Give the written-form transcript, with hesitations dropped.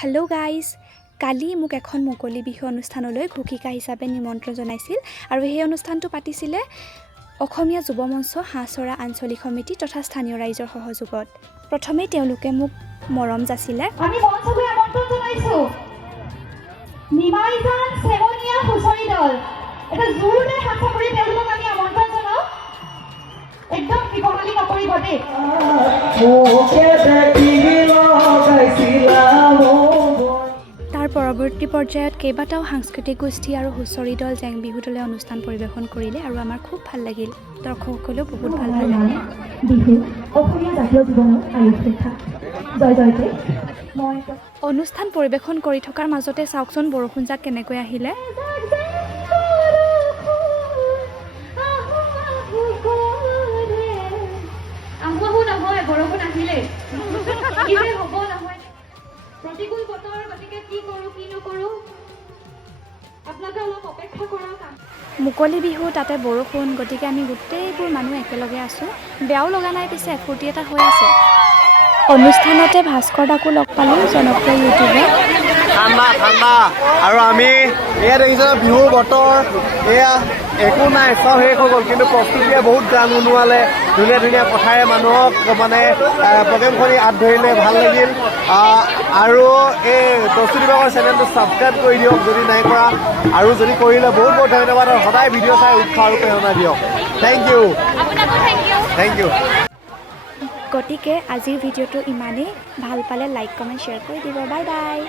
Hello' guys, কালি মোক এখন মুকলি বিহু অনুষ্ঠানলৈ ঘোষিকা হিচাপে নিমন্ত্ৰণ জনাইছিল আৰু সেই অনুষ্ঠানটো পাতিছিলে অসমীয়া যুৱ মঞ্চ হাঁহচৰা আঞ্চলিক সমিতি তথা স্থানীয় ৰাইজৰ সহযোগত। প্ৰথমেই তেওঁলোকে মোক মৰম যাচিলে। আমি মঞ্চলৈ আমন্ত্ৰণ জনাইছোঁ নিমাইজান চেমনীয়া হুঁচৰি দল। এটা জোৰদাৰ হাততালি কৰি তেওঁলোকক আমি আমন্ত্ৰণ জনাওঁ। একদম বিপদলি নকৰিব দেই। তাৰ পৰৱৰ্তী পৰ্যায়ত কেইবাটাও সাংস্কৃতিক গোষ্ঠী আৰু হুঁচৰি দল জেং বিহু দলে অনুষ্ঠান পৰিৱেশন কৰিলে আৰু আমাৰ খুব ভাল লাগিল। দৰ্শকসকলেও বহুত ভাল পালে। বিহু অসমীয়া জাতীয় জীৱনৰ আয়ুস ৰেখা। জয় জয়তে মই অনুষ্ঠান পৰিৱেশন কৰি থকাৰ মাজতে চাওকচোন বৰষুণ যাক কেনেকৈ আহিলে। বৰষুণ আহিলে হ'ব নহয় প্ৰতিকূল বতৰ, গতিকে কি কৰোঁ কি নকৰোঁ আপোনালোকে অলপ অপেক্ষা কৰক। মুকলি বিহু তাতে বৰষুণ, গতিকে আমি গোটেইবোৰ মানুহ একেলগে আছোঁ। বেয়াও লগা নাই, পিছে ফূৰ্তি এটা হৈ আছে। অনুষ্ঠানতে ভাস্কৰ দাকো লগ পালোঁ, জনপ্ৰিয় ইউটিউবাৰ। ঠাণ্ডা ঠাণ্ডা আৰু আমি এয়া দেখিছোঁ বিহুৰ বতৰ, এয়া একো নাই, চব শেষ হৈ গ'ল, কিন্তু প্ৰস্তুতিয়ে বহুত গান শুনোৱালে, ধুনীয়া ধুনীয়া কথাৰে মানুহক মানে প্ৰগ্ৰেমখনি আঁত ধৰিলে, ভাল লাগিল। আৰু এই প্ৰস্তুতি বিভাগৰ চেনেলটো ছাবস্ক্ৰাইব কৰি দিয়ক যদি নাই কৰা, আৰু যদি কৰিলে বহুত বহুত ধন্যবাদ। আৰু সদায় ভিডিঅ' চাই উৎসাহ আৰু প্ৰেৰণা দিয়ক। Thank you. Thank you. গতিকে আজিৰ ভিডিঅ'টো ইমানেই। ভাল পালে লাইক কমেণ্ট শ্বেয়াৰ কৰি দিব। Bye bye.